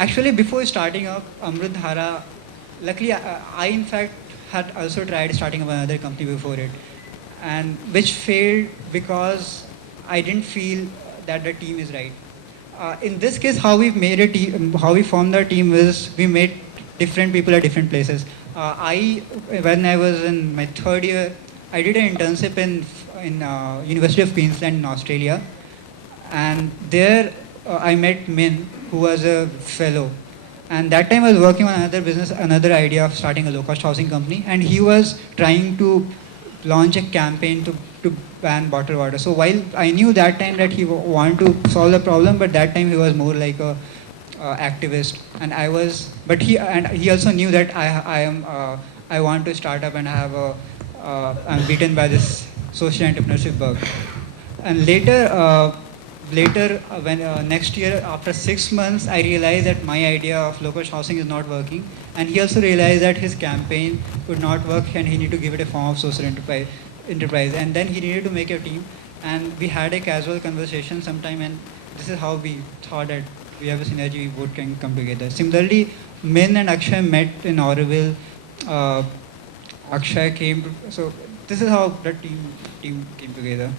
Actually, before starting up Amrut Dhara, luckily I in fact had also tried starting up another company before it, and which failed because I didn't feel that the team is right. In this case, how we made a team, how we formed our team is we made different people at different places. When I was in my third year, I did an internship in University of Queensland in Australia, and there I met Min, who was a fellow. And that time I was working on another business, another idea of starting a low-cost housing company, and he was trying to launch a campaign to ban bottled water. So while I knew that time that he wanted to solve the problem, but that time he was more like a activist, and I was. But he also knew that I want to start up and I have a I'm beaten by this social entrepreneurship bug. And later, when next year, after 6 months, I realized that my idea of low-cost housing is not working, and he also realized that his campaign would not work, and he needed to give it a form of social enterprise. And then he needed to make a team, and we had a casual conversation sometime, and this is how we thought that we have a synergy, we both can come together. Similarly, Min and Akshay met in Auroville. Uh, Akshay came, so this is how the team came together.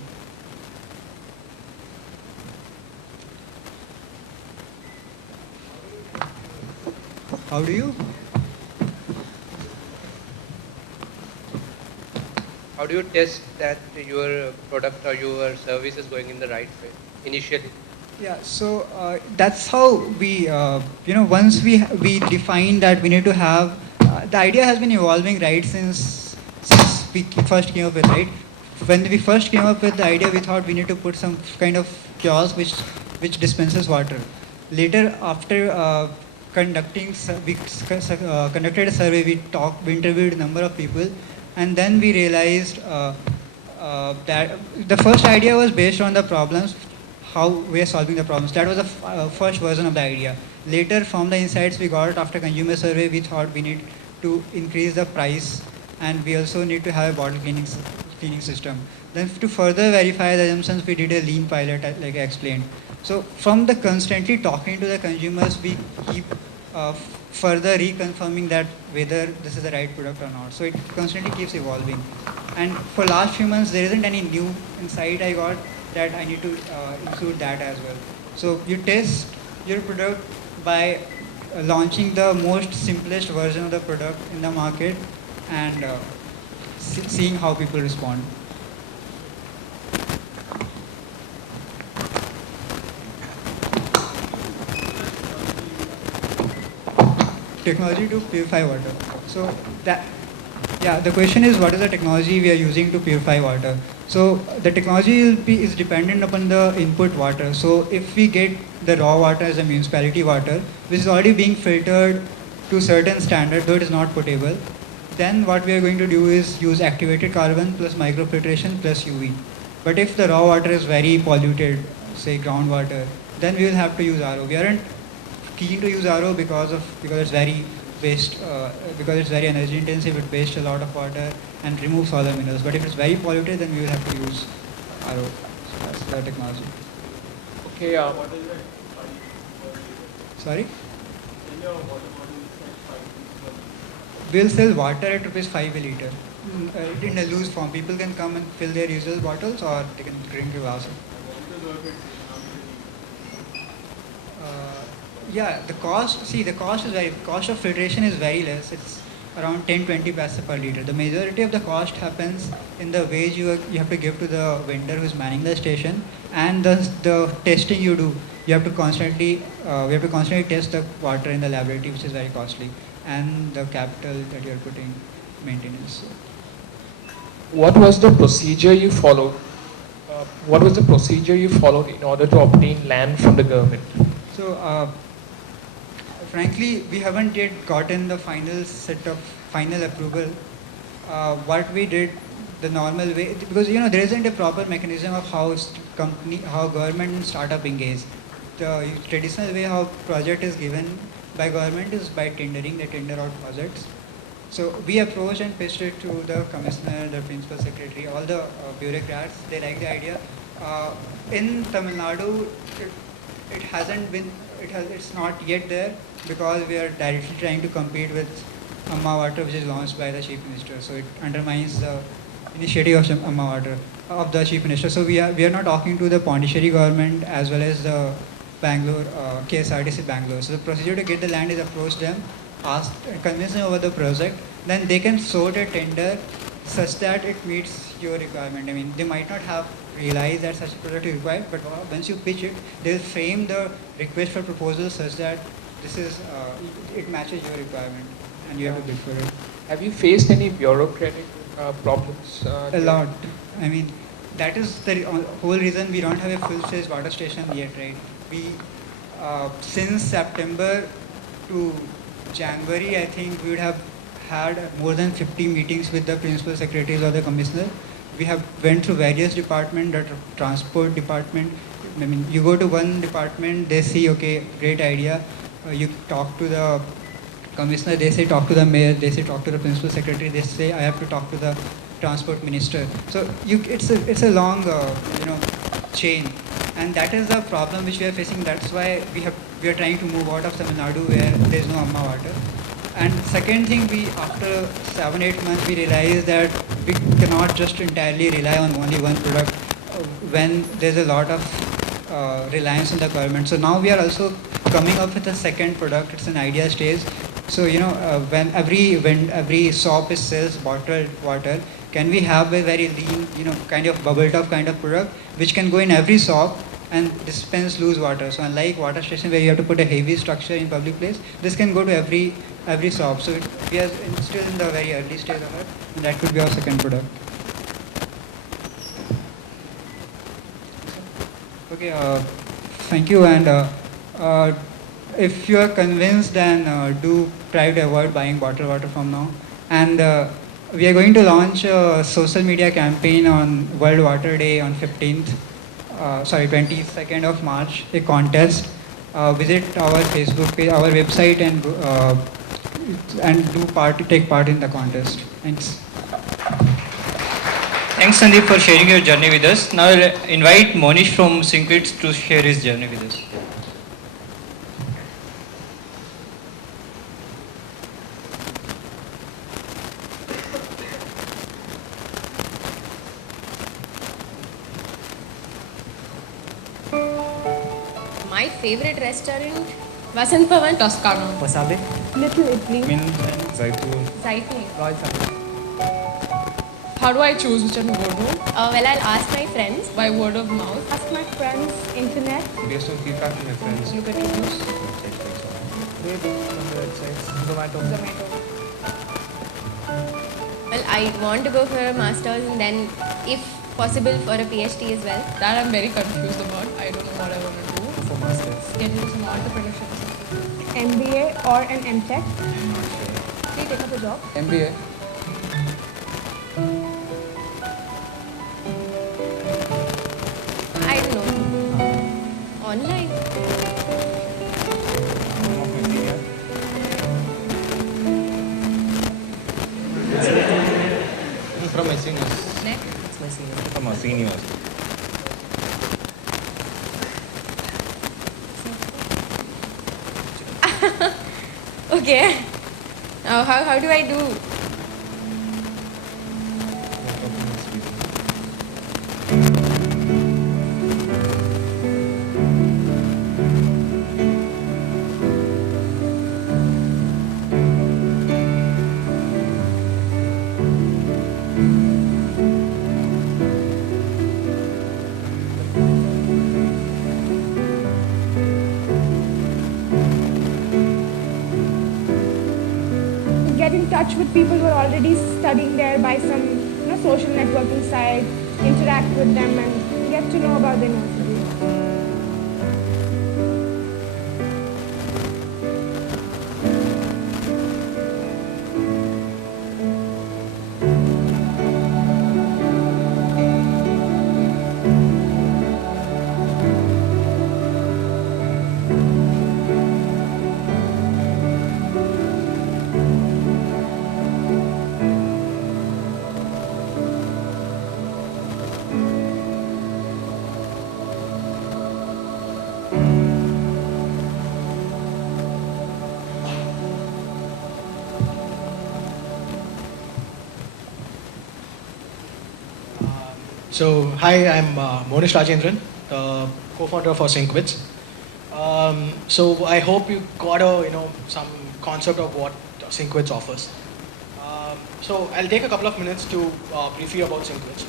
How do you? How do you test that your product or your service is going in the right way initially? Yeah, so that's how we, once we define that we need to have, the idea has been evolving, right, since we first came up with, right? When we first came up with the idea, we thought we need to put some kind of kiosk which dispenses water. Later, after conducted a survey, we interviewed a number of people, and then we realized that the first idea was based on the problems, how we are solving the problems. That was the first version of the idea. Later, from the insights we got after consumer survey, we thought we need to increase the price, and we also need to have a bottle cleaning system. Then to further verify the assumptions, we did a lean pilot, like I explained. So from the constantly talking to the consumers, we keep further reconfirming that whether this is the right product or not. So it constantly keeps evolving. And for last few months, there isn't any new insight I got that I need to include that as well. So you test your product by launching the most simplest version of the product in the market, and seeing how people respond. Technology to purify water. So that, yeah, the question is what is the technology we are using to purify water. So the technology is dependent upon the input water. So if we get the raw water as a municipality water, which is already being filtered to certain standard, though it is not potable, then what we are going to do is use activated carbon plus microfiltration plus UV. But if the raw water is very polluted, say groundwater, then we will have to use RO. We aren't keen to use RO because it's very because it's very energy intensive. It wastes a lot of water and removes all the minerals. But if it's very polluted, then we will have to use RO. So that's the technology. Okay, Sorry. We'll sell water at rupees 5 a liter, in a loose form. People can come and fill their usual bottles, or they can drink it also. Yeah, the cost. See, the cost of filtration is very less. It's around 10-20 paise per liter. The majority of the cost happens in the wage you have to give to the vendor who's manning the station, and the testing you do. You have to constantly test the water in the laboratory, which is very costly, and the capital that you're putting maintenance. what was the procedure you followed? What was the procedure you followed in order to obtain land from the government? So, frankly, we haven't yet gotten the final approval. What we did the normal way, because there isn't a proper mechanism of how government and startup engage. The traditional way how project is given by government is by tendering. They tender out projects. So we approached and pitched it to the commissioner, the principal secretary, all the bureaucrats. They like the idea. In Tamil Nadu, it hasn't been it's not yet there because we are directly trying to compete with Amma Water, which is launched by the Chief Minister. So it undermines the initiative of Amma Water of the Chief Minister. So we are not talking to the Pondicherry government as well as the Bangalore KSRTC Bangalore. So the procedure to get the land is approach them, ask, convince them about the project, then they can sort a tender such that it meets your requirement. I mean, they might not have realized that such a product is required, but once you pitch it, they'll frame the request for proposal such that this is it matches your requirement, and you have to bid for it. Have you faced any bureaucratic problems? A lot. I mean, that is the whole reason we don't have a full-fledged water station yet, right? We since September to January, I think we would have had more than 50 meetings with the principal secretaries or the commissioner. We have went through various departments, the transport department. I mean, you go to one department, they see, okay, great idea. You talk to the commissioner, they say talk to the mayor, they say talk to the principal secretary, they say I have to talk to the transport minister. So it's a long chain, and that is the problem which we are facing. That's why we are trying to move out of Tamil Nadu where there is no Amma water. And second thing, we after 7-8 months we realized that we cannot just entirely rely on only one product when there's a lot of reliance on the government. So now we are also coming up with a second product. It's an idea stage. So when every shop sells bottled water, can we have a very lean, kind of bubble top kind of product which can go in every shop and dispense loose water. So unlike water station where you have to put a heavy structure in public place, this can go to every shop. So we are still in the very early stage of it, and that could be our second product. Okay, thank you. And if you are convinced, then do try to avoid buying bottled water from now. And we are going to launch a social media campaign on World Water Day on 22nd of March, a contest. Visit our Facebook page, our website, and take part in the contest. Thanks. Thanks, Sandeep, for sharing your journey with us. Now I'll invite Monish from Syncvids to share his journey with us. My favorite restaurant, Vasant Bhavan Toscano. Wasabi? Little Italy. Zaitun. Zaitun. Royal family. How do I choose which one to go to? Well, I'll ask my friends. By word of mouth. Ask my friends, internet. Based on feedback from my friends. Look at reviews. Read from the websites. Zomato. Zomato. Well, I want to go for a master's and then, if possible, for a PhD as well. That I'm very confused about. I don't know what I want to do. For masters. Get into some entrepreneurship or something. MBA or an MTech. I'm not sure. Can you take up a job? MBA. I don't know. Online. One of my senior. From my seniors. Next. It's my senior. From our seniors. Okay. Now, how do I do? Get in touch with people who are already studying there by some social networking site, interact with them and get to know about the university. So, hi, I'm Monish Rajendran, co-founder for Synkwits. So, I hope you got some concept of what Synkwits offers. So, I'll take a couple of minutes to brief you about Synkwits.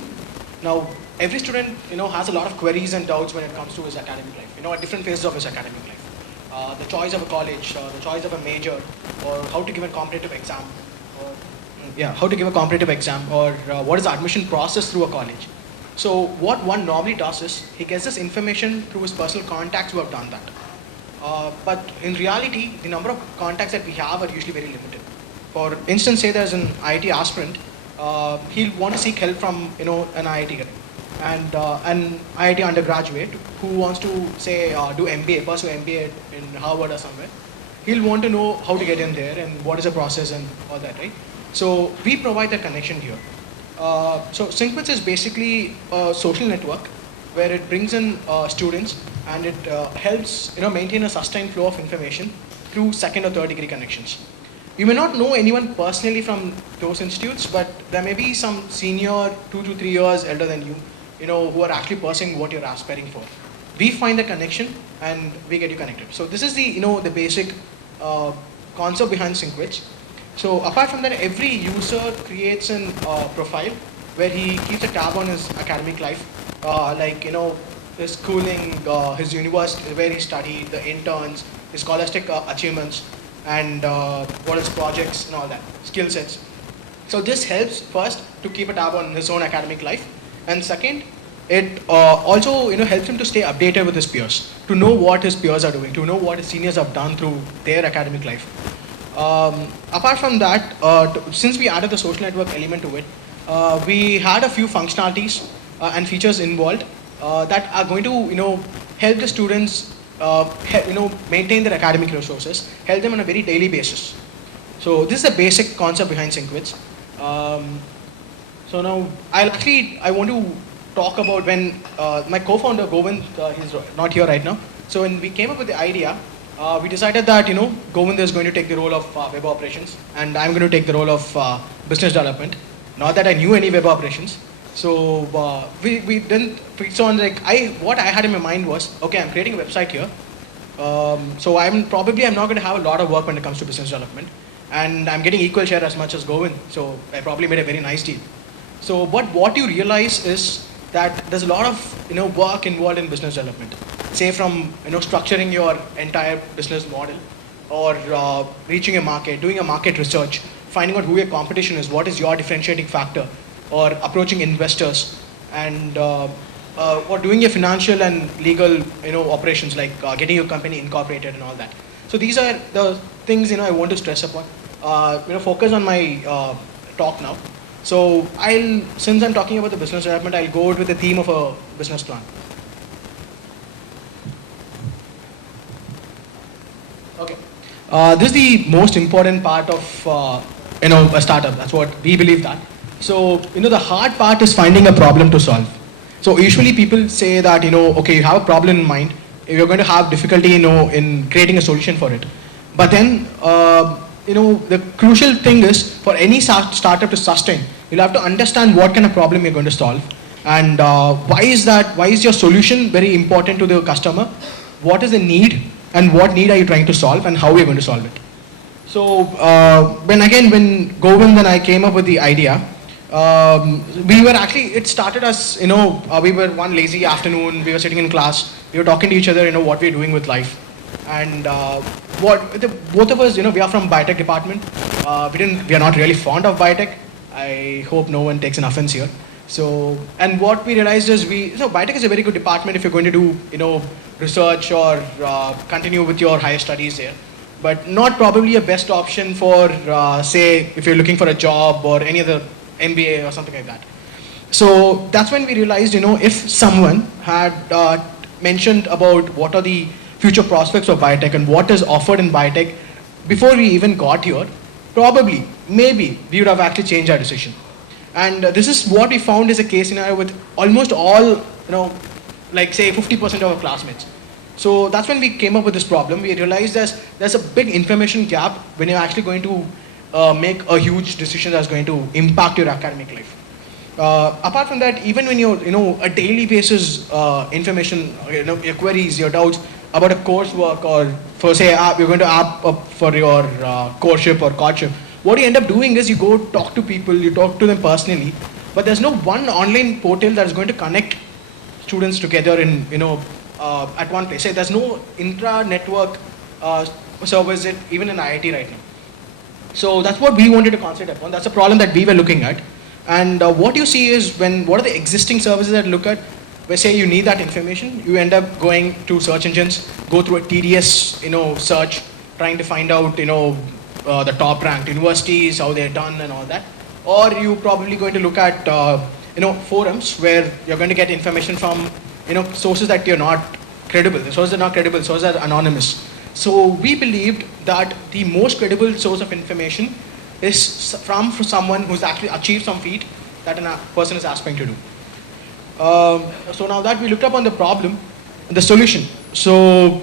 Now, every student, has a lot of queries and doubts when it comes to his academic life. At different phases of his academic life. The choice of a college, the choice of a major, or how to give a competitive exam, or how to give a competitive exam, or what is the admission process through a college. So what one normally does is he gets this information through his personal contacts who have done that. But in reality, the number of contacts that we have are usually very limited. For instance, say there's an IIT aspirant, he'll want to seek help from an IIT and an IIT undergraduate who wants to say do MBA, pursue MBA in Harvard or somewhere. He'll want to know how to get in there and what is the process and all that, right? So we provide that connection here. So Synkwits is basically a social network where it brings in students and it helps maintain a sustained flow of information through second or third degree connections. You may not know anyone personally from those institutes, but there may be some senior 2 to 3 years elder than you, who are actually pursuing what you're aspiring for. We find the connection and we get you connected. So this is the the basic concept behind Synkwits. So apart from that, every user creates a profile where he keeps a tab on his academic life, his schooling, his university, where he studied, the interns, his scholastic achievements, and what his projects and all that, skill sets. So this helps first to keep a tab on his own academic life, and second, it also helps him to stay updated with his peers, to know what his peers are doing, to know what his seniors have done through their academic life. Apart from that, since we added the social network element to it, we had a few functionalities and features involved that are going to help the students maintain their academic resources, help them on a very daily basis. So this is the basic concept behind Synkwits. So now I want to talk about when my co-founder Govind, he's not here right now. So when we came up with the idea, we decided that Govind is going to take the role of web operations, and I'm going to take the role of business development. Not that I knew any web operations, so we didn't fix on what I had in my mind was, okay, I'm creating a website here, so I'm not going to have a lot of work when it comes to business development, and I'm getting equal share as much as Govind, so I probably made a very nice deal. So but what you realize is that there's a lot of work involved in business development. Say from structuring your entire business model, or reaching a market, doing a market research, finding out who your competition is, what is your differentiating factor, or approaching investors, and or doing your financial and legal operations like getting your company incorporated and all that. So these are the things I want to stress upon. Focus on my talk now. So since I'm talking about the business development, I'll go out with the theme of a business plan. Okay. This is the most important part of a startup. That's what we believe that. So the hard part is finding a problem to solve. So usually people say that okay, you have a problem in mind, you're going to have difficulty in creating a solution for it. But then the crucial thing is for any startup to sustain, you'll have to understand what kind of problem you're going to solve, and why is your solution very important to the customer, what is the need, and what need are you trying to solve, and how we're going to solve it. So when Govind and I came up with the idea, it started as we were one lazy afternoon, we were sitting in class, we were talking to each other what we're doing with life, and both of us we are from biotech department. We are not really fond of biotech. I hope no one takes an offense here. So, and what we realized is biotech is a very good department if you're going to do research or continue with your higher studies there, but not probably a best option for say if you're looking for a job or any other MBA or something like that. So that's when we realized if someone had mentioned about what are the future prospects of biotech and what is offered in biotech before we even got here, maybe we would have actually changed our decision. And this is what we found is a case scenario with almost all, like say 50% of our classmates. So that's when we came up with this problem. We realized there's a big information gap when you're actually going to make a huge decision that's going to impact your academic life. Apart from that, even when you're, a daily basis information, your queries, your doubts about a coursework, or for say you're going to app up for your courtship or courtship, what you end up doing is you go talk to people, you talk to them personally, but there's no one online portal that is going to connect students together in, at one place. Say there's no intra-network service even in IIT right now. So that's what we wanted to concentrate upon. That's a problem that we were looking at. And what you see is what are the existing services that look at, where say you need that information, you end up going to search engines, go through a tedious, search, trying to find out, the top ranked universities, how they're done and all that. Or you probably going to look at, forums where you're going to get information from, sources that you're not credible. The sources are not credible, sources are anonymous. So we believed that the most credible source of information is from someone who's actually achieved some feat that a person is aspiring to do. So now that we looked up on the problem, the solution. So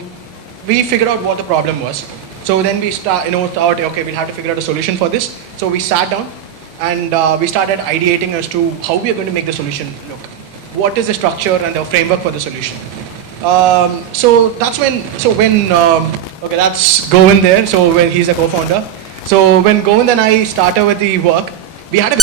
we figured out what the problem was. So then we thought, okay, we'll have to figure out a solution for this. So we sat down and we started ideating as to how we are going to make the solution look. What is the structure and the framework for the solution? So that's when that's Govind there. So when he's a co-founder. So when Govind and I started with the work, we had a